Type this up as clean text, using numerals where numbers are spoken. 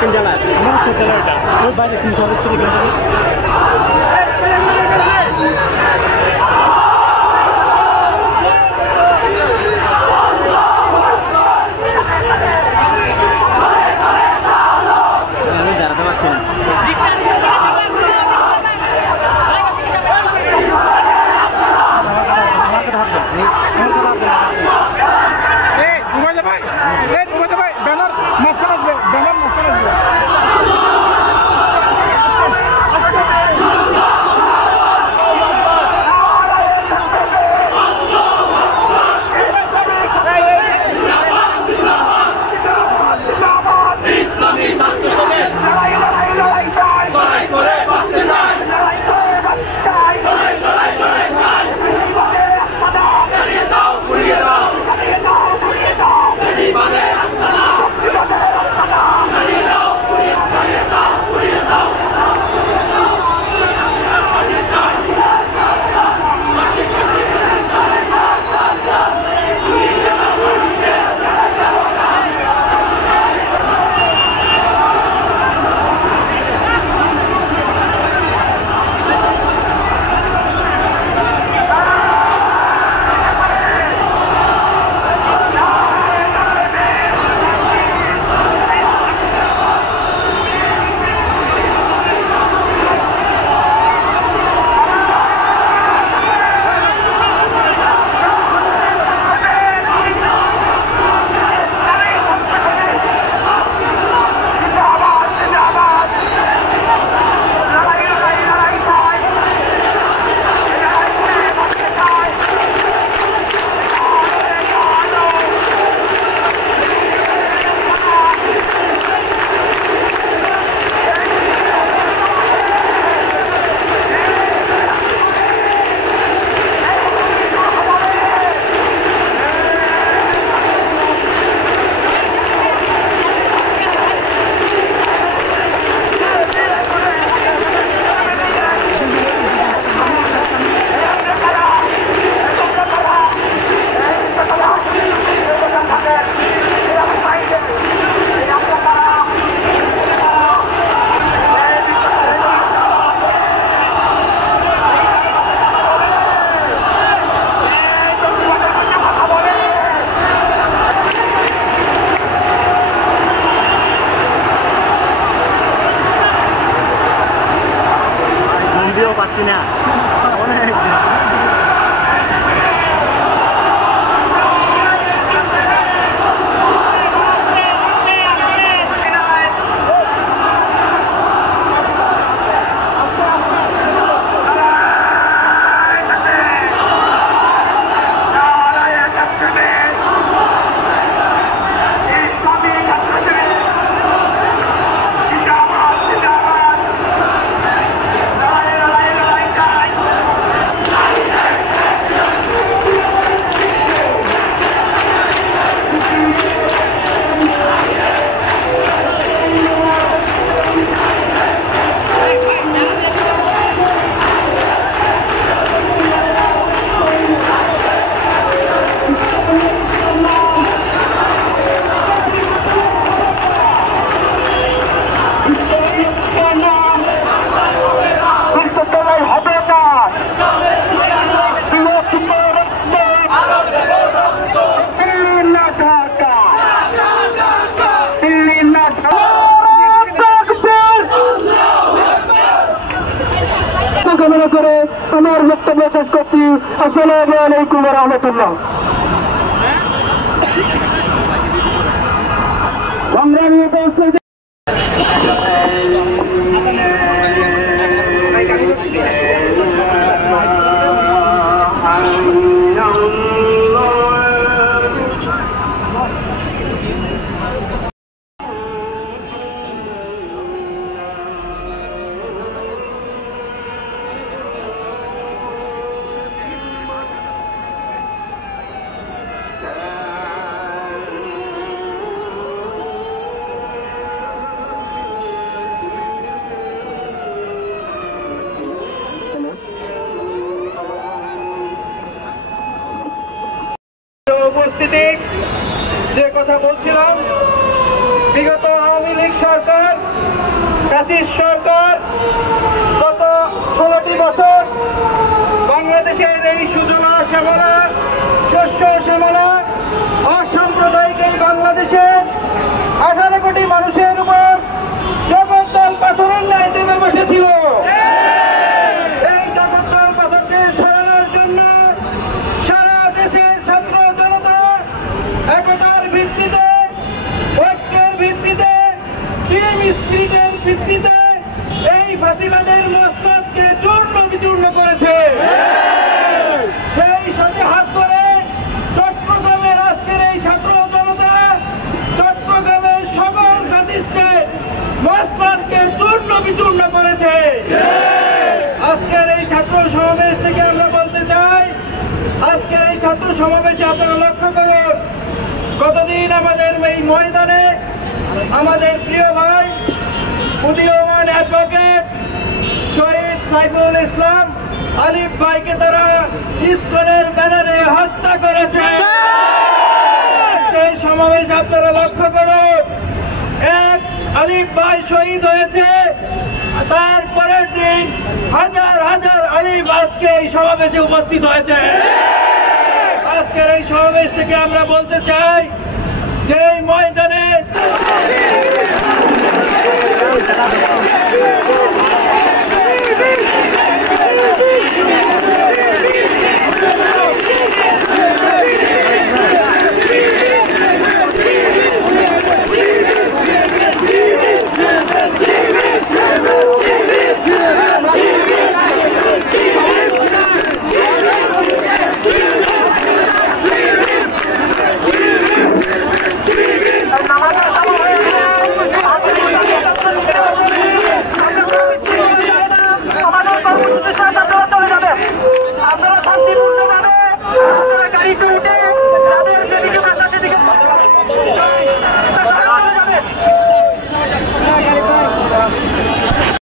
কোন জেলা? আমার তো জেলা এটা ওই বাইরে কোন শহর ছিল আমি দাঁড়াতে পারছি না। পাচ্ছি না অনেক কামনা করে আমার বক্তব্য শেষ করছি। আসসালামু আলাইকুম ওয়া রাহমাতুল্লাহ। সংগ্রামী উপস্থিতি উপস্থিতি যে কথা বলছিলাম, বিগত আওয়ামী আওয়ামী লীগ সরকার, ফ্যাসিস্ট সরকার গত 16টি বছর বাংলাদেশের এই সুজলা শ্যামলা, শস্য শ্যামলা, অসাম্প্রদায়িক এই বাংলাদেশে 18 কোটি মানুষের উপর জগদ্দল পাথরের ন্যায় চেপে বসেছিল। এই জগদ্দল পাথরকে সরানোর জন্য সারা দেশের ছাত্র জনতা একতার ভিত্তিতে, ঐক্যের ভিত্তিতে, টিম স্পিরিটের ভিত্তিতে এই ফাঁসিবাদের মস্তককে চূর্ণ বিচূর্ণ করেছে। সেই সাথে হাত ধরে চট্টগ্রামের আজকের এই ছাত্র জনতা চট্টগ্রামের সকল ফ্যাসিস্টের মস্তককে চূর্ণ বিচূর্ণ করেছে। আজকের এই ছাত্র সমাবেশ থেকে আমরা বলতে চাই, আজকের এই ছাত্র সমাবেশে আপনারা লক্ষ্য করুন, গতদিন আমাদের এই ময়দানে আমাদের প্রিয় ভাই উদীয়মান অ্যাডভোকেট শহীদ সাইফুল ইসলাম আলিফ ভাইকে তারা ইসকনের ব্যানারে হত্যা করেছে। এই সমাবেশ আপনারা লক্ষ্য করুন, এক আলিফ ভাই শহীদ হয়েছে, তারপরের দিন হাজার হাজার আলিফ আজকে এই সমাবেশে উপস্থিত হয়েছে। আজকের এই সমাবেশ থেকে আমরা বলতে চাই যে এই ময়দানে